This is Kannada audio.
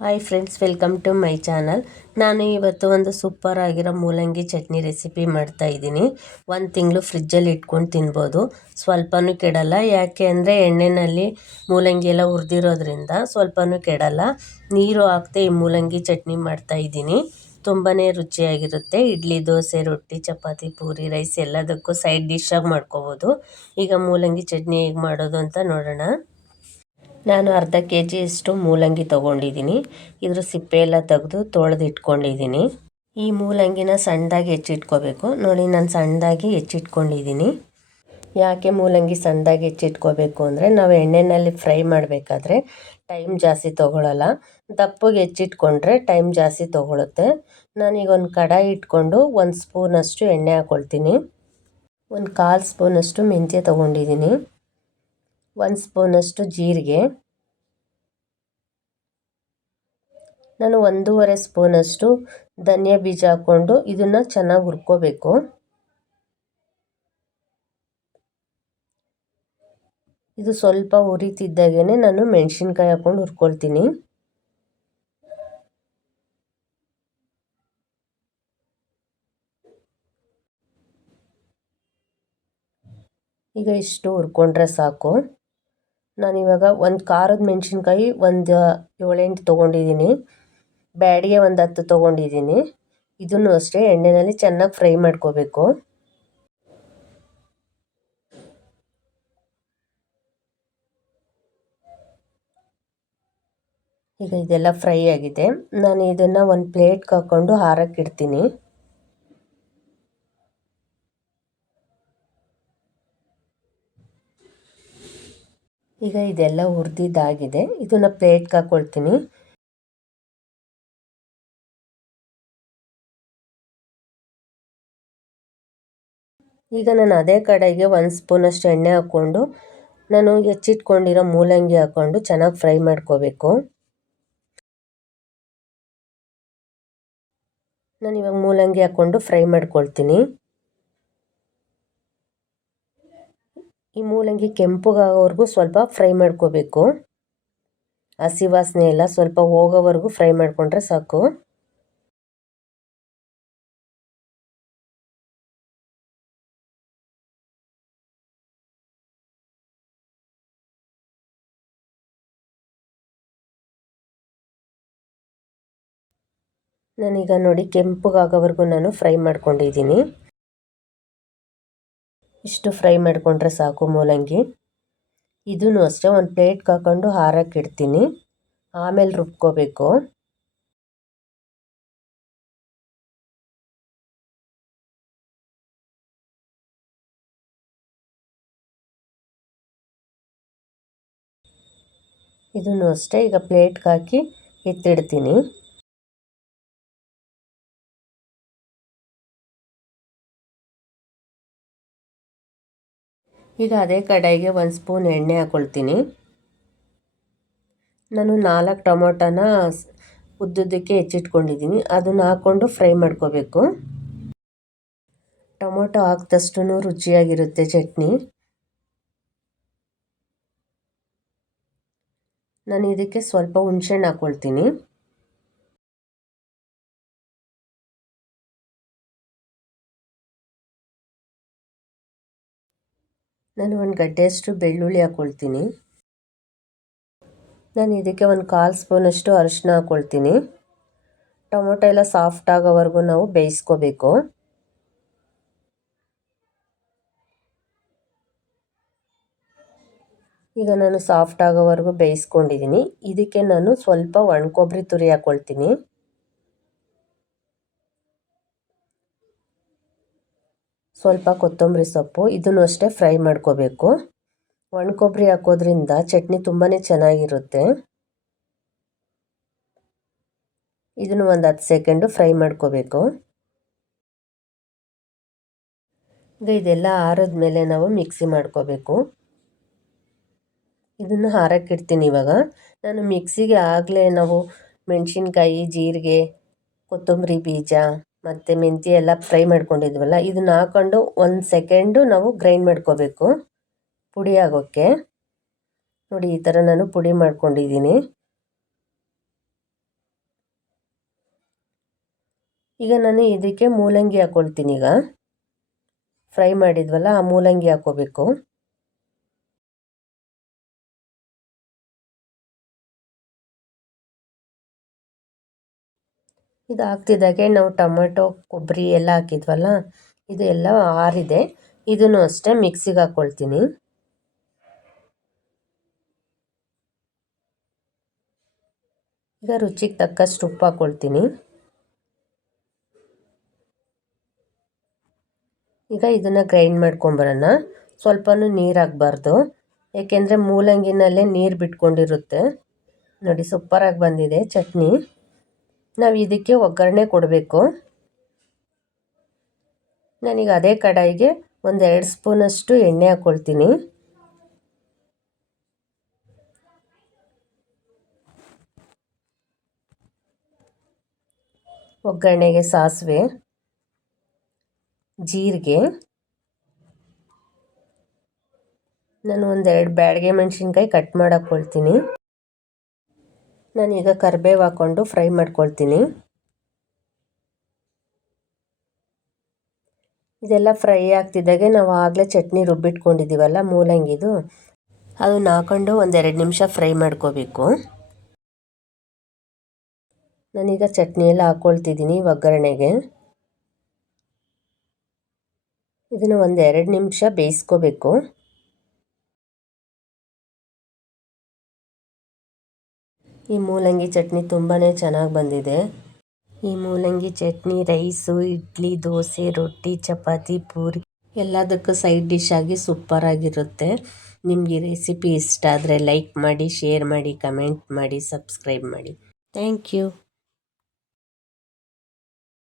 Hi friends, welcome to my channel. ನಾನು ಇವತ್ತು ಒಂದು ಸೂಪರ್ ಆಗಿರೋ ಮೂಲಂಗಿ ಚಟ್ನಿ ರೆಸಿಪಿ ಮಾಡ್ತಾ ಇದ್ದೀನಿ. 1 ತಿಂಗಳು ಫ್ರಿಜ್ಜಲ್ಲಿ ಇಟ್ಕೊಂಡು ತಿನ್ಬೋದು, ಸ್ವಲ್ಪನೂ ಕೆಡಲ್ಲ. ಯಾಕೆ ಅಂದರೆ ಎಣ್ಣೆಯಲ್ಲಿ ಮೂಲಂಗಿ ಎಲ್ಲ ಹುರಿದಿರೋದ್ರಿಂದ ಸ್ವಲ್ಪನೂ ಕೆಡಲ್ಲ. ನೀರು ಹಾಕದೆ ಈ ಮೂಲಂಗಿ ಚಟ್ನಿ ಮಾಡ್ತಾ ಇದ್ದೀನಿ. ತುಂಬಾ ರುಚಿಯಾಗಿರುತ್ತೆ. ಇಡ್ಲಿ, ದೋಸೆ, ರೊಟ್ಟಿ, ಚಪಾತಿ, ಪೂರಿ, ರೈಸ್ ಎಲ್ಲದಕ್ಕೂ ಸೈಡ್ ಡಿಶ್ಶಾಗಿ ಮಾಡ್ಕೋಬೋದು. ಈಗ ಮೂಲಂಗಿ ಚಟ್ನಿ ಹೇಗೆ ಮಾಡೋದು ಅಂತ ನೋಡೋಣ. ನಾನು ಅರ್ಧ ಕೆಜಿಯಷ್ಟು ಮೂಲಂಗಿ ತೊಗೊಂಡಿದ್ದೀನಿ. ಇದ್ರ ಸಿಪ್ಪೆ ಎಲ್ಲ ತೆಗೆದು ತೊಳೆದು ಇಟ್ಕೊಂಡಿದ್ದೀನಿ. ಈ ಮೂಲಂಗಿನ ಸಣ್ಣದಾಗಿ ಹೆಚ್ಚಿಟ್ಕೋಬೇಕು. ನೋಡಿ, ನಾನು ಸಣ್ಣದಾಗಿ ಹೆಚ್ಚಿಟ್ಕೊಂಡಿದ್ದೀನಿ. ಯಾಕೆ ಮೂಲಂಗಿ ಸಣ್ಣದಾಗಿ ಹೆಚ್ಚಿಟ್ಕೋಬೇಕು ಅಂದರೆ ನಾವು ಎಣ್ಣೆಯಲ್ಲಿ ಫ್ರೈ ಮಾಡಬೇಕಾದ್ರೆ ಟೈಮ್ ಜಾಸ್ತಿ ತೊಗೊಳ್ಳಲ್ಲ. ದಪ್ಪಗೆ ಹೆಚ್ಚಿಟ್ಕೊಂಡ್ರೆ ಟೈಮ್ ಜಾಸ್ತಿ ತೊಗೊಳುತ್ತೆ. ನಾನೀಗ ಒಂದು ಕಡಾಯಿ ಇಟ್ಕೊಂಡು 1 ಸ್ಪೂನಷ್ಟು ಎಣ್ಣೆ ಹಾಕ್ಕೊಳ್ತೀನಿ. 1/4 ಸ್ಪೂನಷ್ಟು ಮೆಂತ್ಯ ತೊಗೊಂಡಿದ್ದೀನಿ. 1 ಸ್ಪೂನಷ್ಟು ಜೀರಿಗೆ. ನಾನು 1.5 ಸ್ಪೂನಷ್ಟು ಧನಿಯಾ ಬೀಜ ಹಾಕ್ಕೊಂಡು ಇದನ್ನು ಚೆನ್ನಾಗಿ ಹುರ್ಕೋಬೇಕು. ಇದು ಸ್ವಲ್ಪ ಉರಿತಿದ್ದಾಗೇ ನಾನು ಮೆಣಸಿನ್ಕಾಯಿ ಹಾಕ್ಕೊಂಡು ಹುರ್ಕೊಳ್ತೀನಿ. ಈಗ ಇಷ್ಟು ಹುರ್ಕೊಂಡ್ರೆ ಸಾಕು. ನಾನಿವಾಗ ಒಂದು ಖಾರದ ಮೆಣಸಿನ್ಕಾಯಿ ಒಂದು 7-8 ತೊಗೊಂಡಿದ್ದೀನಿ. ಬ್ಯಾಡಿಗೆ ಒಂದು 10 ತೊಗೊಂಡಿದ್ದೀನಿ. ಇದನ್ನು ಅಷ್ಟೇ ಎಣ್ಣೆಯಲ್ಲಿ ಚೆನ್ನಾಗಿ ಫ್ರೈ ಮಾಡ್ಕೋಬೇಕು. ಈಗ ಇದೆಲ್ಲ ಫ್ರೈ ಆಗಿದೆ. ನಾನು ಇದನ್ನು ಒಂದು ಪ್ಲೇಟ್ಗೆ ಹಾಕ್ಕೊಂಡು ಆರಕ್ಕಿಡ್ತೀನಿ. ಈಗ ಇದೆಲ್ಲ ಹುರಿದಿದ್ದಾಗಿದೆ. ಇದನ್ನು ಪ್ಲೇಟ್ಗೆ ಹಾಕ್ಕೊಳ್ತೀನಿ. ಈಗ ನಾನು ಅದೇ ಕಡೆಗೆ 1 ಸ್ಪೂನಷ್ಟು ಎಣ್ಣೆ ಹಾಕ್ಕೊಂಡು ನಾನು ಹೆಚ್ಚಿಟ್ಕೊಂಡಿರೋ ಮೂಲಂಗಿ ಹಾಕ್ಕೊಂಡು ಚೆನ್ನಾಗಿ ಫ್ರೈ ಮಾಡ್ಕೋಬೇಕು. ನಾನು ಇವಾಗ ಮೂಲಂಗಿ ಹಾಕ್ಕೊಂಡು ಫ್ರೈ ಮಾಡ್ಕೊಳ್ತೀನಿ. ಈ ಮೂಲಂಗಿ ಕೆಂಪುಗಾಗೋವರೆಗೂ ಸ್ವಲ್ಪ ಫ್ರೈ ಮಾಡ್ಕೋಬೇಕು. ಹಸಿ ವಾಸನೆ ಎಲ್ಲ ಸ್ವಲ್ಪ ಹೋಗೋವರೆಗೂ ಫ್ರೈ ಮಾಡಿಕೊಂಡ್ರೆ ಸಾಕು. ನಾನೀಗ ನೋಡಿ ಕೆಂಪುಗಾಗೋವರೆಗೂ ನಾನು ಫ್ರೈ ಮಾಡ್ಕೊಂಡಿದ್ದೀನಿ. ಇಷ್ಟು ಫ್ರೈ ಮಾಡಿಕೊಂಡ್ರೆ ಸಾಕು ಮೂಲಂಗಿ. ಇದೂ ಅಷ್ಟೇ ಒಂದು ಪ್ಲೇಟ್ಗೆ ಹಾಕ್ಕೊಂಡು ಆರಕ್ಕಿಡ್ತೀನಿ. ಆಮೇಲೆ ರುಬ್ಕೋಬೇಕು. ಇದೂ ಅಷ್ಟೇ ಈಗ ಪ್ಲೇಟ್ಗೆ ಹಾಕಿ ಎತ್ತಿಡ್ತೀನಿ. ಈಗ ಅದೇ ಕಡಾಯಿಗೆ 1 ಸ್ಪೂನ್ ಎಣ್ಣೆ ಹಾಕ್ಕೊಳ್ತೀನಿ. ನಾನು 4 ಟೊಮೊಟೊನ ಉದ್ದುದ್ದಕ್ಕೆ ಹೆಚ್ಚಿಟ್ಕೊಂಡಿದ್ದೀನಿ. ಅದನ್ನು ಹಾಕ್ಕೊಂಡು ಫ್ರೈ ಮಾಡ್ಕೋಬೇಕು. ಟೊಮೊಟೊ ಹಾಕಿದಷ್ಟು ರುಚಿಯಾಗಿರುತ್ತೆ ಚಟ್ನಿ. ನಾನು ಇದಕ್ಕೆ ಸ್ವಲ್ಪ ಹುಣಸೆಹಣ್ಣು ಹಾಕ್ಕೊಳ್ತೀನಿ. ನಾನು ಒಂದು ಗಡ್ಡೆಯಷ್ಟು ಬೆಳ್ಳುಳ್ಳಿ ಹಾಕ್ಕೊಳ್ತೀನಿ. ನಾನು ಇದಕ್ಕೆ 1/4 ಸ್ಪೂನಷ್ಟು ಅರಿಶಿನ ಹಾಕ್ಕೊಳ್ತೀನಿ. ಟೊಮೊಟೊ ಎಲ್ಲ ಸಾಫ್ಟ್ ಆಗೋವರೆಗೂ ನಾವು ಬೇಯಿಸ್ಕೋಬೇಕು. ಈಗ ನಾನು ಸಾಫ್ಟ್ ಆಗೋವರೆಗೂ ಬೇಯಿಸ್ಕೊಂಡಿದ್ದೀನಿ. ಇದಕ್ಕೆ ನಾನು ಸ್ವಲ್ಪ ಒಣಕೊಬ್ಬರಿ ತುರಿ ಹಾಕ್ಕೊಳ್ತೀನಿ. ಸ್ವಲ್ಪ ಕೊತ್ತಂಬರಿ ಸೊಪ್ಪು, ಇದನ್ನು ಅಷ್ಟೇ ಫ್ರೈ ಮಾಡ್ಕೋಬೇಕು. ಒಣಕೊಬ್ಬರಿ ಹಾಕೋದ್ರಿಂದ ಚಟ್ನಿ ತುಂಬಾ ಚೆನ್ನಾಗಿರುತ್ತೆ. ಇದನ್ನು ಒಂದು 10 ಸೆಕೆಂಡು ಫ್ರೈ ಮಾಡ್ಕೋಬೇಕು. ಈಗ ಇದೆಲ್ಲ ಆರಿದ್ಮೇಲೆ ನಾವು ಮಿಕ್ಸಿ ಮಾಡ್ಕೋಬೇಕು. ಇದನ್ನು ಆರಕ್ಕಿಡ್ತೀನಿ. ಇವಾಗ ನಾನು ಮಿಕ್ಸಿಗೆ ಆಗಲೇ ನಾವು ಮೆಣಸಿನ್ಕಾಯಿ, ಜೀರಿಗೆ, ಕೊತ್ತಂಬರಿ ಬೀಜ ಮತ್ತು ಮೆಂತ್ಯ ಎಲ್ಲ ಫ್ರೈ ಮಾಡ್ಕೊಂಡಿದ್ವಲ್ಲ, ಇದನ್ನು ಹಾಕ್ಕೊಂಡು 1 ಸೆಕೆಂಡು ನಾವು ಗ್ರೈಂಡ್ ಮಾಡ್ಕೋಬೇಕು ಪುಡಿ ಆಗೋಕ್ಕೆ. ನೋಡಿ, ಈ ಥರ ನಾನು ಪುಡಿ ಮಾಡ್ಕೊಂಡಿದ್ದೀನಿ. ಈಗ ನಾನು ಇದಕ್ಕೆ ಮೂಲಂಗಿ ಹಾಕ್ಕೊಳ್ತೀನಿ. ಈಗ ಫ್ರೈ ಮಾಡಿದ್ವಲ್ಲ ಆ ಮೂಲಂಗಿ ಹಾಕ್ಕೋಬೇಕು. ಇದು ಹಾಕ್ತಿದ್ದಾಗೆ ನಾವು ಟೊಮೆಟೊ ಕೊಬ್ಬರಿ ಎಲ್ಲ ಹಾಕಿದ್ವಲ್ಲ ಇದು ಎಲ್ಲ ಆರಿದೆ. ಇದನ್ನು ಅಷ್ಟೇ ಮಿಕ್ಸಿಗೆ ಹಾಕ್ಕೊಳ್ತೀನಿ. ಈಗ ರುಚಿಗೆ ತಕ್ಕಷ್ಟು ಉಪ್ಪು ಹಾಕ್ಕೊಳ್ತೀನಿ. ಈಗ ಇದನ್ನು ಗ್ರೈಂಡ್ ಮಾಡ್ಕೊಂಬರೋಣ. ಸ್ವಲ್ಪನೂ ನೀರು ಹಾಕಬಾರ್ದು, ಏಕೆಂದರೆ ಮೂಲಂಗಿನಲ್ಲೇ ನೀರು ಬಿಟ್ಕೊಂಡಿರುತ್ತೆ. ನೋಡಿ ಸೂಪರಾಗಿ ಬಂದಿದೆ ಚಟ್ನಿ. ನಾವು ಇದಕ್ಕೆ ಒಗ್ಗರಣೆ ಕೊಡಬೇಕು. ನಾನೀಗ ಅದೇ ಕಡಾಯಿಗೆ 1-2 ಸ್ಪೂನಷ್ಟು ಎಣ್ಣೆ ಹಾಕ್ಕೊಳ್ತೀನಿ. ಒಗ್ಗರಣೆಗೆ ಸಾಸಿವೆ, ಜೀರಿಗೆ, ನಾನು 1-2 ಬ್ಯಾಡಗೆ ಮೆಣಸಿನ್ಕಾಯಿ ಕಟ್ ಮಾಡಿ ಹಾಕ್ಕೊಳ್ತೀನಿ. ನಾನೀಗ ಕರಿಬೇವು ಹಾಕ್ಕೊಂಡು ಫ್ರೈ ಮಾಡ್ಕೊಳ್ತೀನಿ. ಇದೆಲ್ಲ ಫ್ರೈ ಆಗ್ತಿದ್ದಾಗೆ ನಾವು ಆಗಲೇ ಚಟ್ನಿ ರುಬ್ಬಿಟ್ಕೊಂಡಿದ್ದೀವಲ್ಲ ಮೂಲಂಗಿದು, ಅದನ್ನು ಹಾಕೊಂಡು 1-2 ನಿಮಿಷ ಫ್ರೈ ಮಾಡ್ಕೋಬೇಕು. ನಾನೀಗ ಚಟ್ನಿ ಎಲ್ಲ ಹಾಕ್ಕೊಳ್ತಿದ್ದೀನಿ ಒಗ್ಗರಣೆಗೆ. ಇದನ್ನು 1-2 ನಿಮಿಷ ಬೇಯಿಸ್ಕೋಬೇಕು. ಈ ಮೂಲಂಗಿ ಚಟ್ನಿ ತುಂಬಾ ಚೆನ್ನಾಗಿ ಬಂದಿದೆ. ಈ ಮೂಲಂಗಿ ಚಟ್ನಿ ರೈಸು, ಇಡ್ಲಿ, ದೋಸೆ, ರೊಟ್ಟಿ, ಚಪಾತಿ, ಪೂರಿ ಎಲ್ಲದಕ್ಕೂ ಸೈಡ್ ಡಿಶ್ ಆಗಿ ಸೂಪರಾಗಿರುತ್ತೆ. ನಿಮಗೆ ರೆಸಿಪಿ ಇಷ್ಟ ಆದರೆ ಲೈಕ್ ಮಾಡಿ, ಶೇರ್ ಮಾಡಿ, ಕಮೆಂಟ್ ಮಾಡಿ, ಸಬ್ಸ್ಕ್ರೈಬ್ ಮಾಡಿ. Thank you.